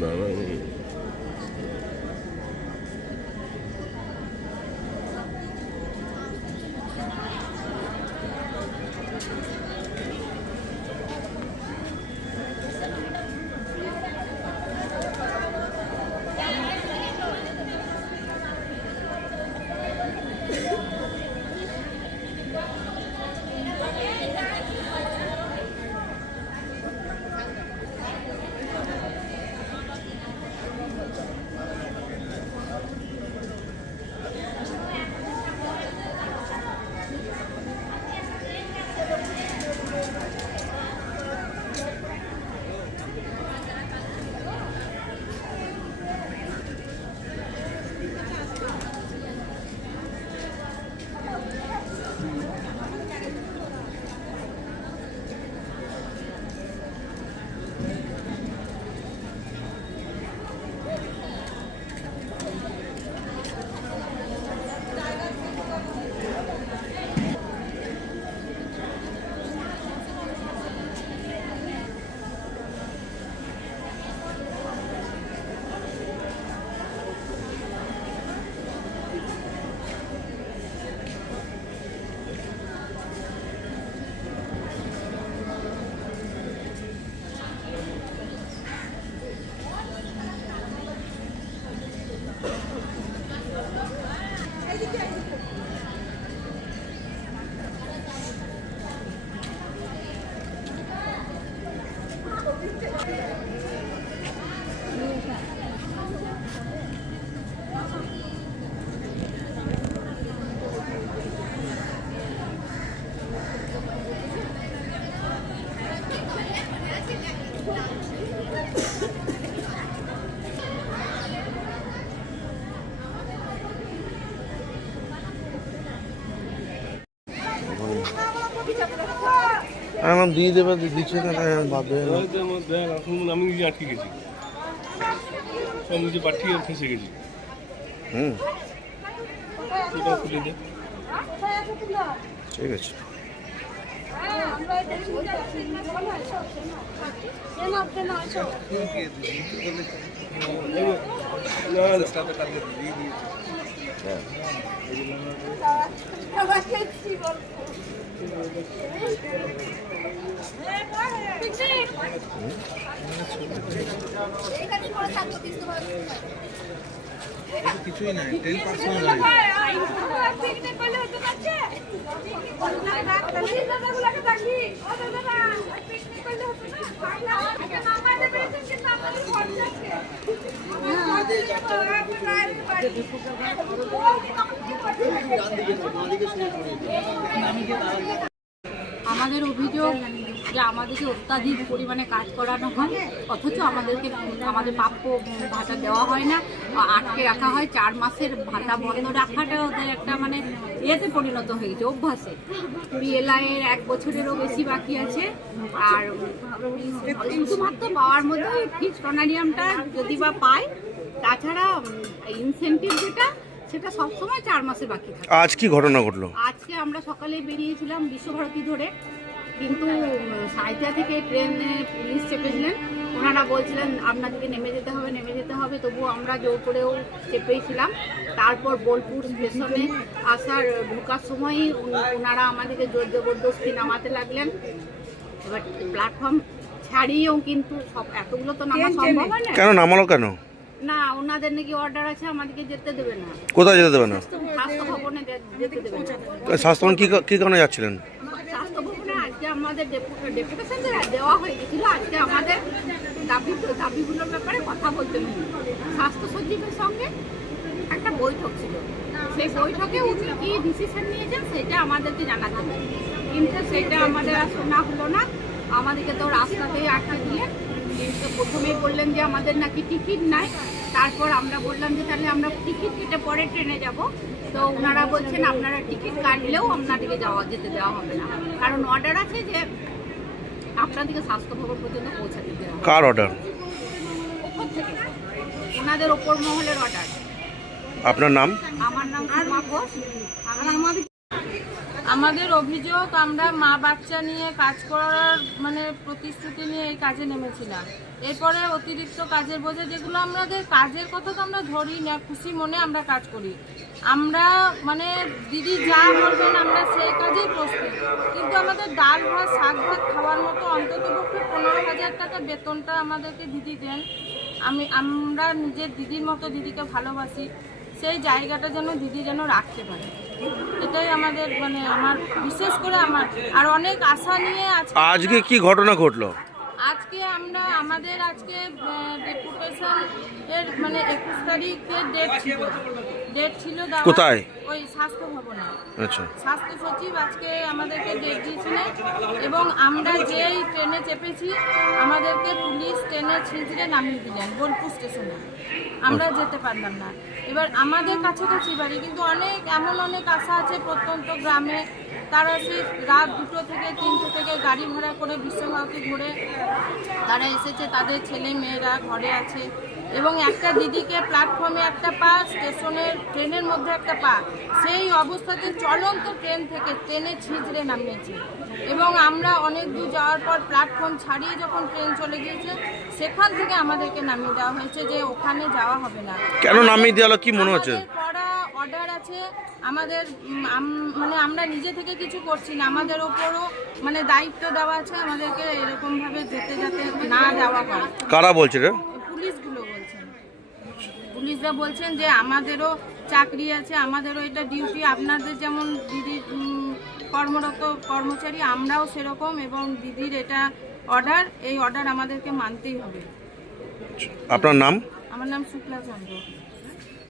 না না আমি দিয়ে দেবে দিচ্ছে না ভাববে আমি নিজে আটকে গেছি, সব নিজে পাঠিয়ে ফেসে গেছি। খুলে দে, ঠিক আছে। কিছুই নাই, 10% আমাদের অভিযোগ যে আমাদেরকে অত্যাধিক পরিমাণে কাজ করানো হয়, অথচ আমাদের প্রাপ্য ভাতা দেওয়া হয় না, আটকে রাখা হয়। 4 মাসের ভাতা বন্ধ রাখাটা ওদের একটা মানে ইয়েতে পরিণত হয়ে গেছে, অভ্যাসে। PLI এর 1 বছরেরও বেশি বাকি আছে। আর শুধুমাত্র পাওয়ার মধ্যে ফিক্সড অনারিয়ামটা যদি বা পায়, তাছাড়া ইনসেন্টিভ যেটা সেটা সবসময় 4 মাসের বাকি থাকে। আজ কি ঘটনা ঘটলো? আজকে আমরা সকালে বেরিয়েছিলাম বিশ্বভারতী ধরে, কিন্তু সাঁইথিয়া থেকে ট্রেনে পুলিশ চেপেছিলেন। ওনারা বলছিলেন আপনাদেরকে নেমে যেতে হবে, তবুও আমরা জোর করেও চেপেছিলাম। তারপর বোলপুর স্টেশনে ঢোকার সময়ই ওনারা আমাদেরকে জোর জবরদস্তি নামাতে লাগলেন। এবার প্ল্যাটফর্ম ছাড়িয়েও কিন্তু এতগুলো তো নামা সম্ভব হয় না। কেন নামালো কেন? না, ওনাদের নাকি অর্ডার আছে, আমাদেরকে যেতে দেবে না। কোথায় যেতে দেবে না? স্বাস্থ্য ভবনে যেতে দেবে না। স্বাস্থ্য ভবন কি কারণে যাচ্ছিলেন? স্বাস্থ্য ভবনে আজকে আমাদের ডেপুটেশন দেওয়া হয়ে গেছিল। আজকে আমাদের দাবিগুলোর ব্যাপারে কথা বলতে হবে। স্বাস্থ্য সচিবের সঙ্গে একটা বৈঠক ছিল, সেই বৈঠকে উনি কি ডিসিশন নিয়েছেন সেটা আমাদেরকে জানাতে হবে, কিন্তু সেটা আমাদের আর শোনা হলো না। আমাদেরকে তো রাস্তাতেই আটকে দিলেন। কিন্তু প্রথমেই বললেন যে আমাদের নাকি টিকিট নাই, তারপর আমরা বললাম যে তাহলে আমরা টিকিট কেটে পরে ট্রেনে যাব। তো ওনারা বলছেন আপনারা টিকিট কাটলেও আপনাদেরকে যেতে দেওয়া হবে না, কারণ অর্ডার আছে যে আপনাদেরকে স্বাস্থ্য ভবন পর্যন্ত পৌঁছাতে দেওয়া। কার অর্ডার? ওপর থেকে, ওনাদের ওপর মহলের অর্ডার। আপনার নাম? আমার নাম সুমা ঘোষ। আমাদের অভিযোগ, আমরা মা বাচ্চা নিয়ে কাজ করার মানে প্রতিশ্রুতি নিয়ে এই কাজে নেমেছিলাম। এরপরে অতিরিক্ত কাজের বোঝা, যেগুলো আমাদের কাজের কথা তো আমরা ধরি না, খুশি মনে আমরা কাজ করি। আমরা মানে দিদি যা বলবেন আমরা সেই কাজেই প্রস্তুত, কিন্তু আমাদের ডাল ভাত শাক ভাত খাওয়ার মতো অন্ততপক্ষে 15,000 টাকা বেতনটা আমাদেরকে দিদি দেন। আমরা নিজের দিদির মতো দিদিকে ভালোবাসি, সেই জায়গাটা যেন দিদি যেন রাখতে পারে, এটাই আমাদের মানে আমার বিশেষ করে আমার আর অনেক আশা নিয়ে আজকে কি ঘটনা ঘটলো? আজকে আমরা আমাদের আজকে ডেপুটেশন এর মানে 21 তারিখের ডেট ছিল দেওয়া। কোথায়? ওই স্বাস্থ্য ভবনে। আচ্ছা, স্বাস্থ্য সচিব আজকে আমাদেরকে ডেট দিয়েছিলেন এবং আমরা যেই ট্রেনে চেপেছি আমাদেরকে পুলিশ ট্রেনে ছিঁচড়ে নামিয়ে দিলেন বোলপুর স্টেশনে। আমরা যেতে পারলাম না। এবার আমাদের কাছাকাছি বাড়ি, কিন্তু অনেক আশা আছে প্রত্যন্ত গ্রামে, তারা সেই রাত 2টো থেকে 3টে থেকে গাড়ি ভাড়া করে বিশ্বভারতী ঘুরে তারা এসেছে, তাদের ছেলে মেয়েরা ঘরে আছে এবং একটা দিদিকে প্ল্যাটফর্মে একটা পা, স্টেশনের ট্রেনের মধ্যে একটা পা, সেই অবস্থাতে চলন্ত ট্রেন থেকে ট্রেনে ছিঁচড়ে নামিয়েছে। এবং আমরা অনেক দূর যাওয়ার পর প্ল্যাটফর্ম ছাড়িয়ে যখন ট্রেন চলে গিয়েছে সেখান থেকে আমাদেরকে নামিয়ে দেওয়া হয়েছে যে ওখানে যাওয়া হবে না। কেন নামিয়ে দেওয়া হলো কি মনে হচ্ছে? কড়া অর্ডার আছে আমাদের, মানে আমরা নিজে থেকে কিছু করছি না, আমাদের ওপরও মানে দায়িত্ব দেওয়া আছে আমাদেরকে এরকম ভাবে যেতে যাতে না দেওয়া হয়। কারা বলছে রে? পুলিশগুলো বলছেন, পুলিশরা বলছেন যে আমাদেরও চাকরি আছে, আমাদেরও এটা ডিউটি, আপনাদের যেমন দিদির কর্মরত কর্মচারী আমরাও সেরকম, এবং দিদির এটা অর্ডার, এই অর্ডার আমাদেরকে মানতেই হবে। আপনার নাম? আমার নাম শুক্লা চন্দ্র।